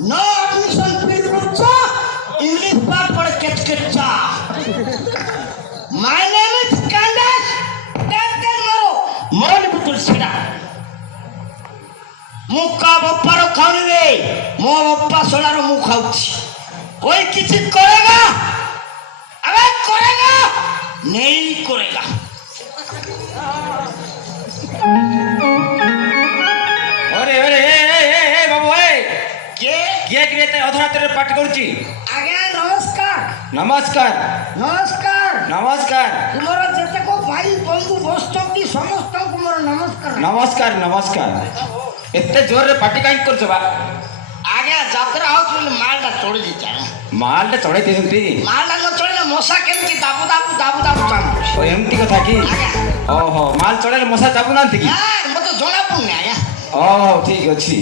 No admission fee पूछो English पाठ पढ़ केचकेचा माय नेम इज कैंडस टेक मारो मोन बुतुल सिडा मुका बप्पारो खाऊनी वे मो बप्पा सोलारो मुंह खाऊची कोई किसी करेगा अबे करेगा नहीं करेगा अरे अरे ए बाबू ए के किए किए अधरात्र पाठ करुची आज्ञा नमस्कार नमस्कार नमस्कार नमस्कार तुम्हारा जैसे को भाई बंधु दोस्तों की समस्त तुम्हारा नमस्कार नमस्कार नमस्कार एते जोर रे पार्टी काई करछ बा आज्ञा जात्रा हाउस बोले मालटा तोड़ दीचा मालटा चढ़ाई देसंती मालटा न चढ़ले मशा केमती दाबु दाबु दाबु दाबु चाम ओ एमती कथा की ओहो माल चढ़ले मशा चाबु नांती की यार मते जोना पुण्य आज्ञा ओहो ठीक अछि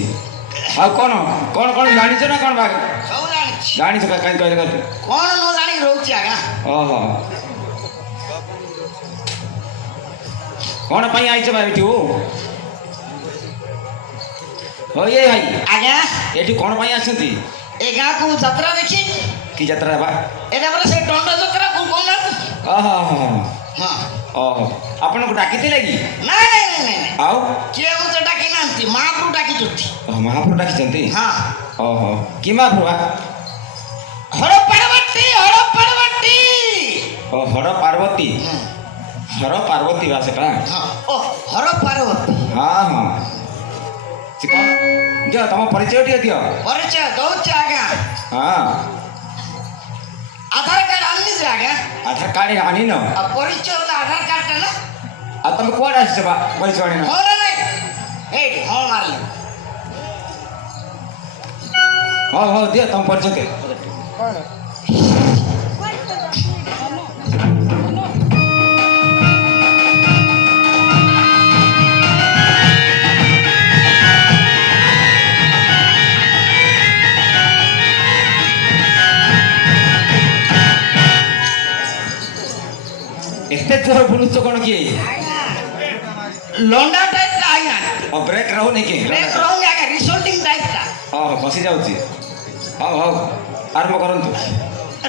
आ कोन कोन कोन जानि छ ना कोन बा सब जानी जानि छ काई कहले कर कौन न जानी रहउची आज्ञा ओहो कोन पई आई छ भाई तू ओ ये भाई आज्ञा एठी कोन पई आछंती ए गाँ को जात्रा देखी की यात्रा बा एटा बरे से दंड जात्रा को कोना ओहो हां ओहो आपन को डाकी लगी नहीं आओ के मुझे डाकी नांती महाप्रभु डाकी जोती महाप्रभु डाकी चंती हां ओहो की महाप्रभु हर पार्वती ओ हर पार्वती हर पार्वती बा सेटा हां ओ हर पार्वती हां हां चिको जो तम परिचय दियो परिचय दौच आज्ञा हां आधार कार्ड आनी जे आज्ञा आधार कार्ड आनी न आ परिचय वाला आधार कार्ड ना आ तुम कोड आछ बा परिचय आनी न हो नहीं ए हो मारले हो दियो तुम परिचय दे एते जोर बुलुछ कोन की लोंडा टाइप का आज्ञा और ब्रेक रहू नहीं की ब्रेक रहोगे आज्ञा रिसोल्टिंग टाइप का हां बसी जाउची हां आरंभ करंतु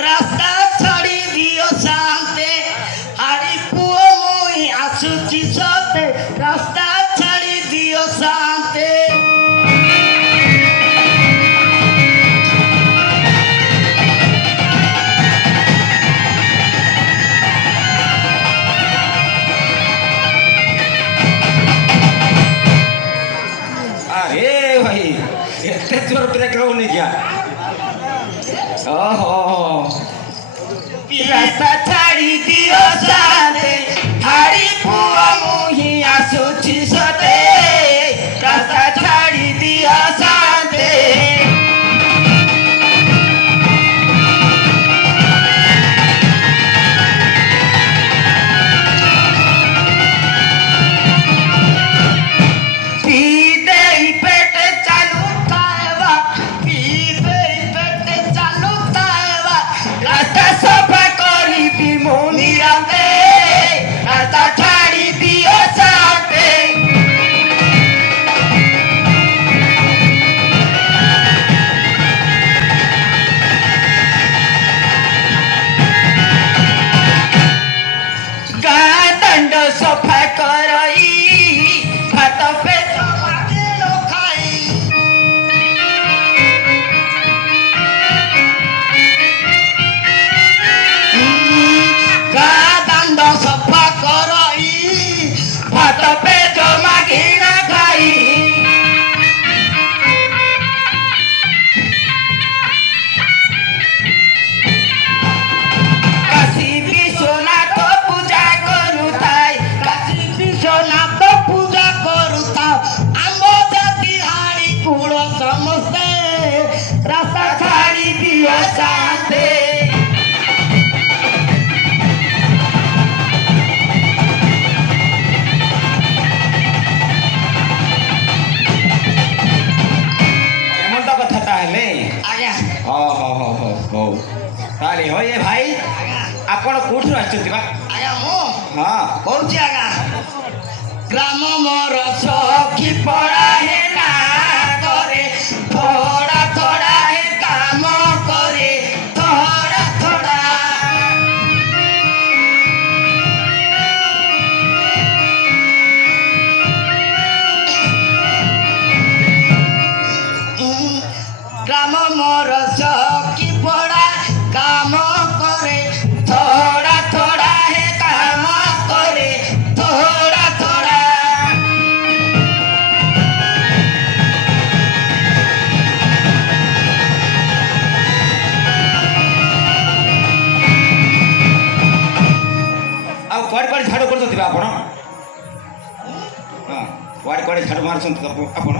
रास्ता छाड़ी दियो शांते हरि पुओ मोई आसुची सोते रास्ता छाड़ी दियो शांते अरे भाई एते जोर ब्रेक रहू नहीं क्या ओहो रास्ता छाड़ी दियो शांते हरि पुओ मोई आसुची सोते रास्ता छाड़ी दियो शांते सफा करई भात पे चमाके लो खाई गा दंड सफा करई भात पे चमाके ना खाई काशी विश्वनाथ पूजा करुताई काशी विश्वनाथ पूजा करुता आम्बो जाति हाड़ी कूल समस्ते रास्ता छाड़ी दियो शांते एमन तो कथा ताहले आज्ञा हो ताले हो ये भाई आपण कोठु आछथि बा आज्ञा मो हां कहूची आज्ञा ग्राम मोर सखी पड़ा है ना करे थोड़ा थोड़ा ଝାଡ଼ୁ କରୁଛନ୍ତି ବା ଆପଣ? ହଁ କୁଆଡ଼େ ଝାଡ଼ୁ ମାରୁଛନ୍ତି ଆପଣ?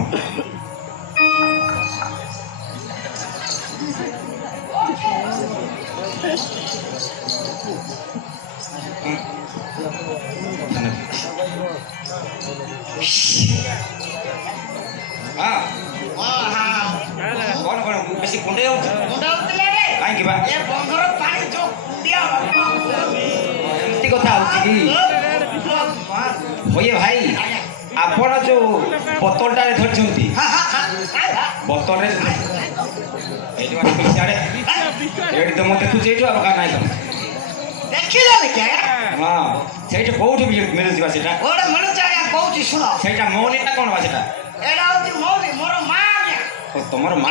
ହଁ କ'ଣ ବେଶୀ କୁଣ୍ଡେଇ ହେଉଛି କାହିଁକି ବା? ଏମିତି କଥା ହେଉଛି କି? ହଇଏ ଭାଇ ଆପଣ ଯୋଉ ବୋତଲଟାରେ ଧରିଛନ୍ତି ବୋତଲରେ ଏଇଠି ସିଆଡ଼େ ଏଇଠି ତ ମୁଁ ଦେଖୁଛି ଏଇଠୁ ଆଉ କାହା ନାହିଁ ହଁ ସେଇଠି କୋଉଠି ମିଳୁଛି ବା ସେଇଟା? ସେଇଟା ମୌଲିଟା କ'ଣ ବା ସେଇଟା? ତମର ମା?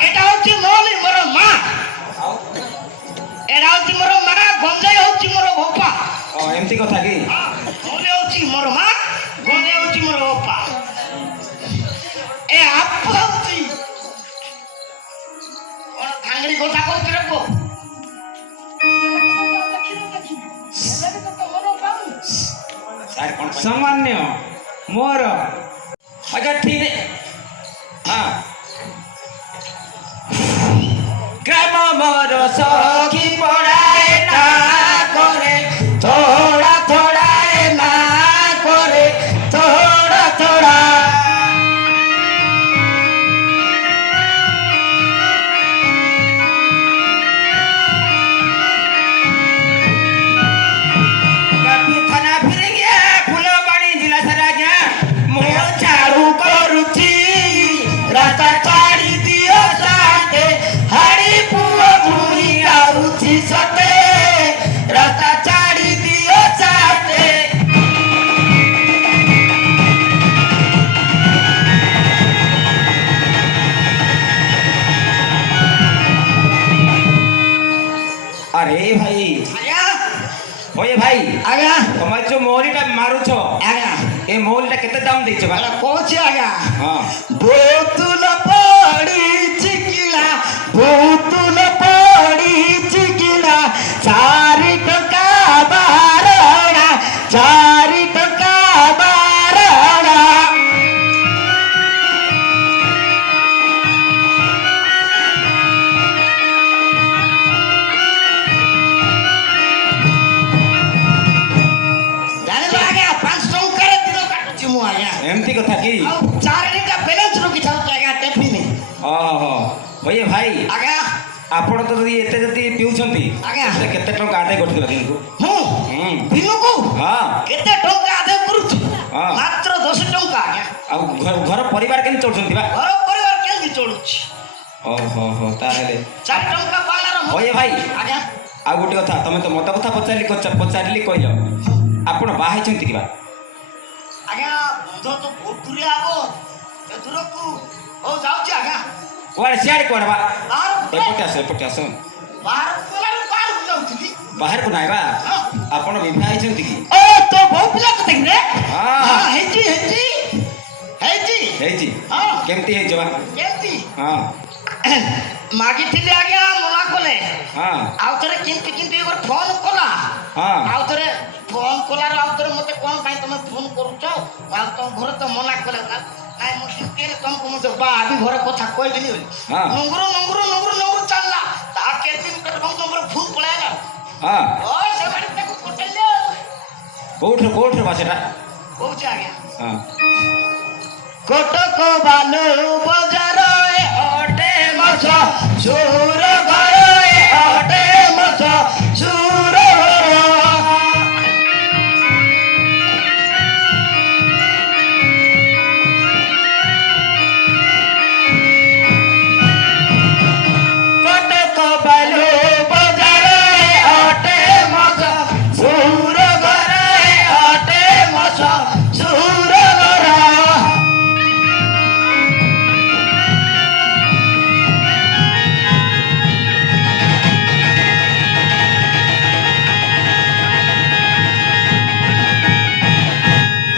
ଏମିତି କଥା କି? ମୋର ମା ଗଞ୍ଜେଇ ହଉଛି ମୋର ବାପା ଏ ଆପୁ ହଉଛି କଣ ଥାଙ୍ଗିରି କଥା କହୁଛି ରେ ପୁଅ ସାମାନ୍ୟ ମୋର ଆଚ୍ଛା ଠିକ ହଁ ଗ୍ରାମ ମୋର ସଖୀ ପড়ায় না করে থোড়া থোড়া না করে থোড়া থোড়া কাপি থানা ফিরে গিয়া ফুলবাড়ি জেলা সারা গিয়া মো চাড়ু করুছি রাস্তা ছাড়ি দিও সাথে হাড়ি পুଅ ভুঁড়ি আউছি সতে রাস্তা ছাড়ি দিও সাথে আরে ভাই ওয়ে ভাই আজ্ঞା তোমার যে মৌলিটা মারুছ আজ্ঞା এই মৌলিটা কেতে দাম দিচ্ছ ভাই? କହୁଛି ଆଜ୍ଞା হ্যাঁ ବୋତଲ ପଡ଼ିଛି କିଣା ବୋତଲ ପଡ଼ିଛି କିଣା 4 ଟଙ୍କା 12 4 ଟଙ୍କା 12 ଜାଣିଲ ଆଜ୍ଞା 5 ଟଙ୍କାରେ ଦିନ କାଟୁଛି ମୁଁ ଆଜ୍ଞା এমতি কথা কি? ଆଉ 4 ଲିଟର ବେଲେନ୍ସ ରଖି ଛାଡୁଛି ଆଜ୍ଞା ଟେଫିନି ଓହୋ ওয়ে ভাই ଆଜ୍ଞା ଆପଣ ତ ଯଦି ପିଉଛନ୍ତି ଆଜ୍ଞା ତାହେଲେ କେତେ ଟଙ୍କା ଆଦାୟ କରୁଥିଲ ଦିନକୁ? ମୁଁ ଦିନକୁ ହଁ କେତେ ଟଙ୍କା ଆଦାୟ କରୁଛି ହଁ। ମାତ୍ର 10 ଟଙ୍କା ଆଜ୍ଞା ଆଉ ଘର ପରିବାର କେମିତି ଚଳୁଛନ୍ତି ବା? ଘର ପରିବାର କେମିତି ଚଳୁଛି ଓହୋ ହୋ ତାହେଲେ 4 ଟଙ୍କା ପାଇଲାର ଓଏ ଭାଇ ଆଜ୍ଞା ଆଉ ଗୋଟେ କଥା ତମେ ତ ମତ କଥା ପଚାରିଲି କହିଲ ଆପଣ ବାହା ହେଇଛନ୍ତି କି ବା? ଆଜ୍ଞା ବନ୍ଧ ତ ବହୁତ ଦୂରିଆ ହବ ଏ ଦୂରକୁ ହଉ ଯାଉଛି ଆଜ୍ଞା କୁଆଡ଼େ ସିଆଡ଼େ କୁଆଡ଼େ ବା? ବାହାରକୁ ଏପଟେ ଆସ ବାହାରକୁ ଗଲାରୁ ବାହାରକୁ ଯାଉଥିଲି ବାହାରକୁ ନାଇଁ ବା? ହଁ। ଆପଣ ବିବାହ ହେଇଛନ୍ତି କି? ଓ ତୋ ବୋଉ ପିଲା କଥା କି ରେ ହଁ। ହଁ ହେଇଛି ହେଇଛି ହେଇଛି ହେଇଛି ହଁ କେମିତି ହେଇଛ ବା? କେମିତି ହଁ ମାଗିଥିଲି ଆଜ୍ଞା ମନା କଲେ ହଁ ଆଉ ଥରେ କେମିତି କେମିତି ଗୋଟେ ଫୋନ୍ କଲା ହଁ ଆଉ ଥରେ ଫୋନ୍ କଲାରୁ ଆଉ ଥରେ ମତେ କଣ ପାଇଁ ତମେ ଫୋନ୍ କରୁଛ ଆଉ ତମ ଘରେ ତ ମନା କଲେ ନାଇଁ ମୁଁ ଟିକେ ତମକୁ ମୁଁ ବାହାବି ଘରେ କଥା କହିବିନି ହଁ। ନଙ୍ଗୁରୁ ଚାଲିଲା ତା କେତେ ଦିନ ପରେ ତମର ଫୋନ୍ ପଳେଇଲା ହଁ ଓ ସେମାନେ ତାକୁ ପଠେଇଲେ କୋଉଠୁ ବା ସେଟା? କହୁଛି ଆଜ୍ଞା ହଁ କଟକ ବାଲୁ ବଜାର ଅଟେ ମସ ସୁର ଘର ଅଟେ ମସ ସୁର ଘର କଟକ ବାଲୁ ବଜାର ଅଟେ ମସ ସୁର ଘର ଅଟେ ମସ ସୁର ଘର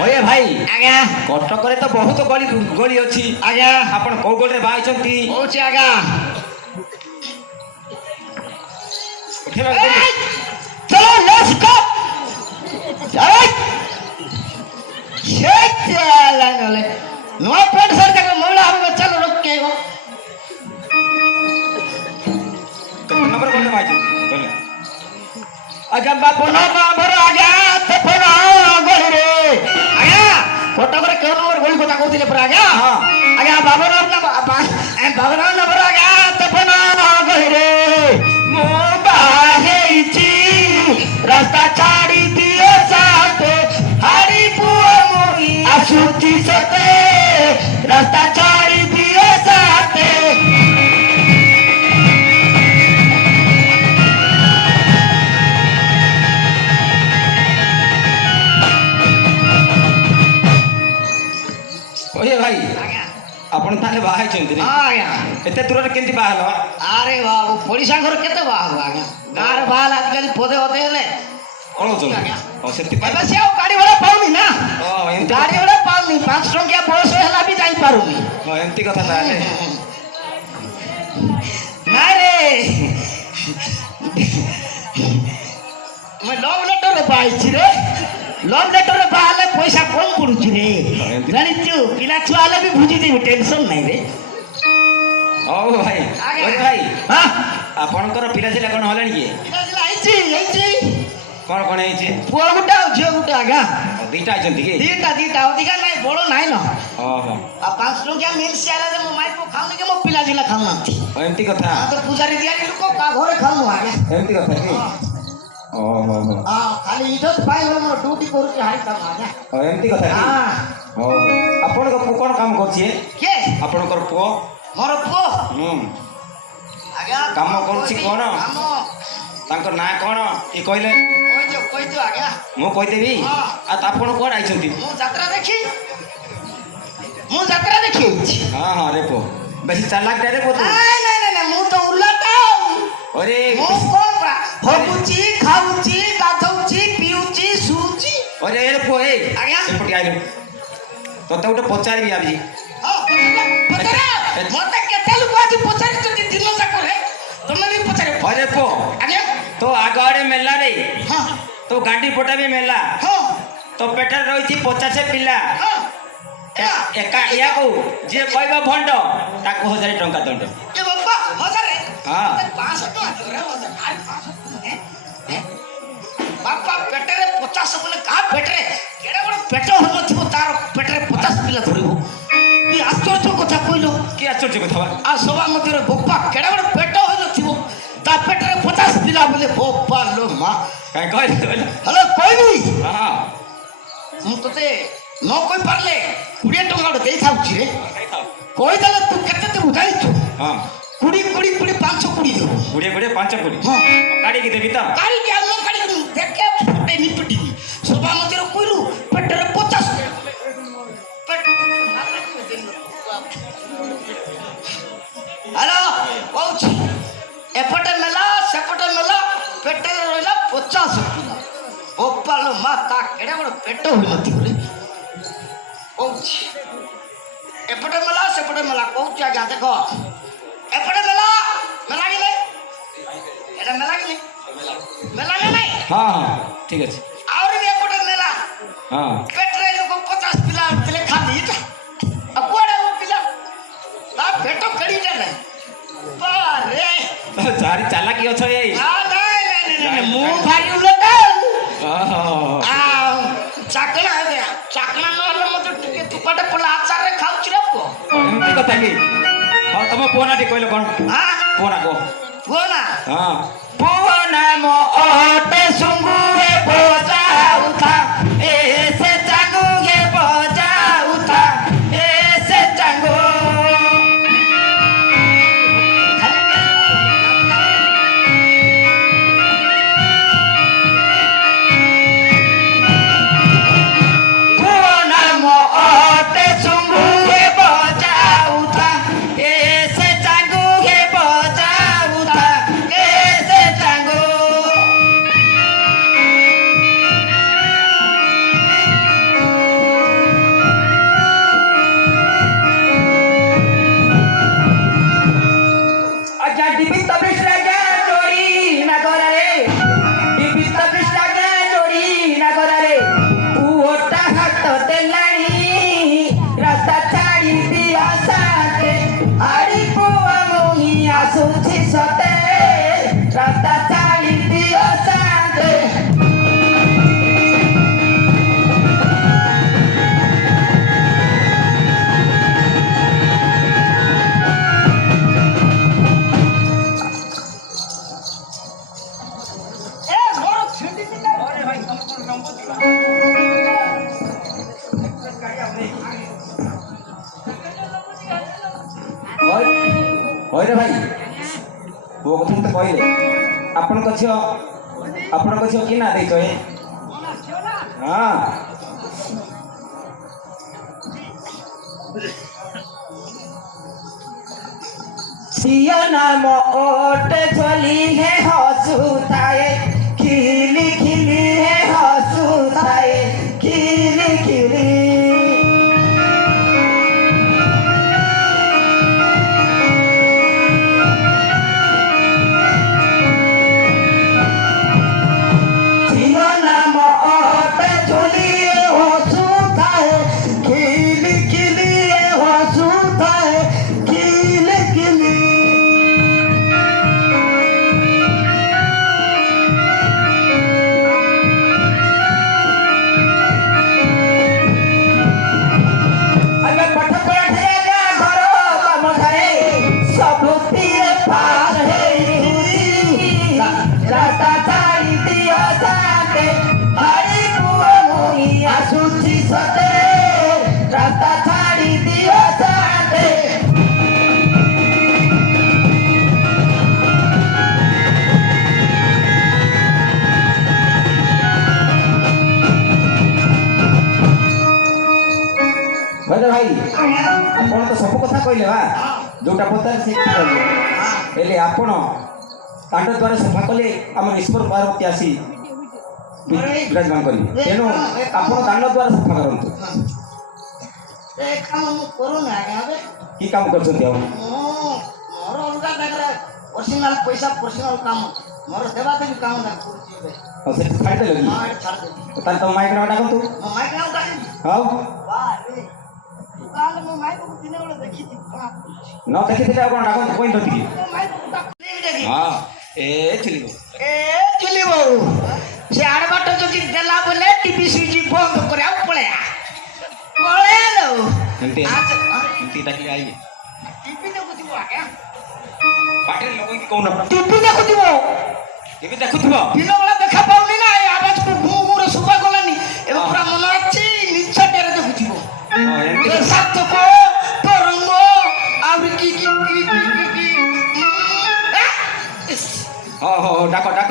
ଓଏ ଭାଇ ଆଜ୍ଞା କଟକରେ ତ ବହୁତ ଗଳି ଅଛି ଆଜ୍ଞା ଆପଣ କୋଉ ଗଳିରେ ବାହା ହେଇଛନ୍ତି? କହୁଛି ଆଜ୍ଞା ଉଠେଇବାକୁ ଚଲୋ ଲେଟ୍ସ ଗो नो पेट सर का मोड़ा हम चलो रुक के वो नंबर बोलने माहिती बोले अगर बापू ना बाबर आ गया तो फोन गोली रे आ गया फोटो करे क्यों नंबर गोली को ताको दिले पर आ गया हां आ गया बाबर ना नंबर आ गया तो फोन गोली रे मो बाहे ची रास्ता छाड़ी दियो साथे हरी पुआ मोई आसुची सते रास्ता छाड़ी दियो साथे ओए भाई आज्ञा आपण ताले बाहाय चंती रे आज्ञा एते दूर केंती बाहलो अरे बाबू पड़िशा घर केते बाहु आज्ञा गार बाल आजकल पोदे होते हेले कोण चल ओ सेति पाइ एबे से गाड़ी वाला पाउनी ना ओ एंती गाड़ी वाला पाउनी 5 टंकिया बस हेला भी जाई पारुनी ओ एंती कथा ताले ना रे मैं लव लेटर रे पाइछि रे लव लेटर रे बाहले पैसा कम पडुछि रे जानि तू पिला छुआले भी बुझी देबी टेंशन नहीं रे ओ भाई आगे। ओए भाई हां आपणकर पिला छिला कोन हलेन की पिला जिला आइछि कोन कोन आइছে पुआ गुटा झियो गुटा आगा दुईटा आइछंती की दीटा अधिका नहीं बड़ो नहीं न ओहो आ 5 टंकिया मिल से आला मो माई को खाऊनी के मो पिला जिला खाऊना ओ एंती कथा हां तो पुजारी दियारी लोग का घरे खाऊ आगे एंती कथा की ओहो हो हां खाली इज्जत पाई हो मो ड्यूटी करू के हाई काम आगे ओ एंती कथा की हां ओ आपणकर पु कोन काम करछि के आपणकर पु मोर पो आगे काम करूछि कोन काम तांकर ना कोन ई कहले कोई जो आगे मु कहि देबी हां। आ आपण कोन आइछंती मु यात्रा देखी हां हां रे पो बेसी चालाक रे पो तू नहीं मु तो उल्लाटा अरे मु कोन pra होबुची खाउची गाधौची पिउची सुची अरे रे पो ए आज्ञा। एपटी आइलो तोते उठे पचारबी आबी पचारे मते केते लोक आज पचारि चती दिन जाक रे तुमने भी पचारे अरे पो आगे तो आगड़े मेला रे हां तो गांडी पोटा भी मेला हां तो पेटर रही 50 पिला हां एका या को जे कहबो भंड ताको 1000 टंका दंड ए बाबा हजारे हां 500 टका दियो रे हजार आज 500 बापा पेटरे 50 बोले का पेटरे केडा बड़ पेट हो नथिबो तार पेटरे 50 पिला धरिबो ई आश्चर्य कथा कइलो की आश्चर्य कथा बा आ सभा मध्य बापा केडा बड़ पेट हो नथिबो ता पेटरे 50 पिला बोले बापा लो मां काय कहले हेलो कोई भी हां मु तते न कोई पारले 20 टका देई थाउची रे कोई दले तू केते ते बुझाई छु हां कुड़ी 500 कुड़ी देबो गुड़े 5 कुड़ी हां गाड़ी की देबी त गाड़ी के हम गाड़ी देखे फटे निपटी सभा मध्य कोइलु पेटरे 50 पेट हेलो कोच एपटे मेला सेपटे मेला पेटरे रहला 50 पिला ओपाल माता केडे बड़ पेट होई नथि रे कोच एपटे मेला सेपटे मेला कोच आज्ञा देखो एपटे मेला मेला गेले एटा मेला गेले मेला नहीं हां हां ठीक है और भी एपटे मेला हां पेटरे लोग 50 पिला तले खाली इटा अकोड़े वो पिला ता पेटो कड़ी जाने बारे तो सारी चालाकी अछ ए नहीं मु भाई उलटा हां आ चाकणा है चाकणा न हले मते टिके तुपाटे पला आचार रे खाउछ रे को एमती कथा की हां तम पोना टी कहलो कोन हां पोना को बोला हां पोना मो ओटे सुंगुए बोजाउ था ऐसे चांगुए बोजाउ था ऐसे चांगो पोना मो ओटे सुंगुए बोजाउ था ऐसे चांगुए बोजाउ था ऐसे चांगो ସତେ ଲାଣି ରାସ୍ତା ଛାଡ଼ି ଦିଅ ସାଥେ ଆଡ଼ି ପୁଅ ମୁହିଁ ଆସୁଛି ସତେ ରାସ୍ତା ଛାଡ଼ି ଦିଅ ସାଥେ ହଇରେ ଭାଇ ପୁଅ କଥା ମତେ କହିଲେ ଆପଣଙ୍କ ଝିଅ କି ନା ଦେଇଛ ଏ ହଁ ଝିଅ ନାମ ଓଟେ ଝୋଲି ହେ ହସୁଥାଏ ଖିଲି ଖିଲି ହେ ହସୁଥାଏ ଖିଲି ଖିଲି ଝିଅ ନାମ ଓଟେ ଝୋଲି ହେ ହସୁଥାଏ ଖିଲି ଖିଲି ହେ ହସୁଥାଏ ଖିଲି ଖିଲି ଆମେ ପାଠ ପଢ଼ା ଘର କାମ ଥାଏ ସବୁଥିରେ ପାସ୍ ହେଇଛି ରାସ୍ତା ଛାଡ଼ି ଦିଅ ସାଥେ ଆଡ଼ି ପୁଅ ମୁହିଁ ଆସୁଛି ସତେ ରାସ୍ତା ଛାଡ଼ି ଦିଅ ସାଥେ ହଇରେ ଭାଇ ଆପଣ ତ ସବୁ କଥା କହିଲେ ବା ଯୋଉଟା ପଚାରେ ସେଇଟା କହିଲେ ହେଲେ ଆପଣ ତାଙ୍କ ଦ୍ୱାରା ସଫା କଲେ ଆମର ଈଶ୍ୱର ପାର୍ବତୀ ଆସି ବିରାଜମାନ କରିବେ ତେଣୁ ଆପଣ ଦାଣ୍ଡ ଦ୍ୱାରା ସଫା କରନ୍ତୁ ଏ କାମ ମୁଁ କରୁନି ଆଜ୍ଞା ଏବେ କି କାମ କରୁଛନ୍ତି ଆଉ ମୋର ଅଲଗା ଜାଗାରେ ପର୍ସନାଲ ପଇସା ପର୍ସନାଲ କାମ ମୋର ଦେବାଦେବୀ କାମ କରୁଛି ଏବେ ଆଉ ସେଠି ଛାଡ଼ିଦେଲେ କି ହଁ ଏଠି ଛାଡ଼ିଦେବି ତାହେଲେ ତମ ମାଇକ୍ ନାମ ଡାକନ୍ତୁ ମୋ ମାଇକ୍ ନାମ ଡାକିବି ହଉ ବାରେ ତାହେଲେ ମୋ ମାଇକ୍କୁ ଦିନେ ବେଳେ ଦେଖିଛି କଣା କରୁଛି ନ ଦେଖିଥିଲେ ଆଉ କ'ଣ ଡାକନ୍ତୁ କହିନ୍ତୁ ଟିକେ ମୋ ମାଇକ୍କୁ ଡାକିବି ଦେଖି ହଁ ଏ ଚିଲିବ ଏ ଚୁଲି ବୋଉ ସେ ଆଡ଼ ବାଟ ଯଦି ଦେଲା ବୋଲେ ଟିଭି ସୁଇଚ୍ ବନ୍ଦ করে ଆଉ ପଳେଆ ପଳେଆଲୋ ଏମିତି ଆଚ୍ଛା ଏମିତି ଡାକିଲେ ଆଇବେ ଟିଭି ଦେଖୁଥିବ ଆଜ୍ଞା ପାଟିରେ ଲଗେଇକି କହୁନ ଟିଭି ଦେଖୁଥିବ ଏବେ ଦେଖୁଥିବ ଦିନ ବେଳା ଦେଖା ପାଉନି ନା ଏ ଆବାଜକୁ ଘୁଁ ଘୁଁରେ ଶୁଭା ଗଲାନି ଏବେ ପୁରା ମନେ ଅଛି ନିଚ୍ଛାଟିଆରେ ଦେଖୁଥିବ ହଁ ଏମିତି ସାତକ ତରଙ୍ଗ ଆହୁରି କି ହଁ ହଁ ହଉ ଡାକ ଡାକ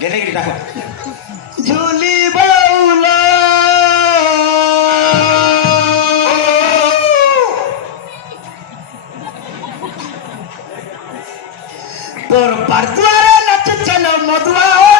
ଗେଲେକିରି ଡାକ ঝুলি বউল তোর পারদুয়ারে নাচুচল মধুয়া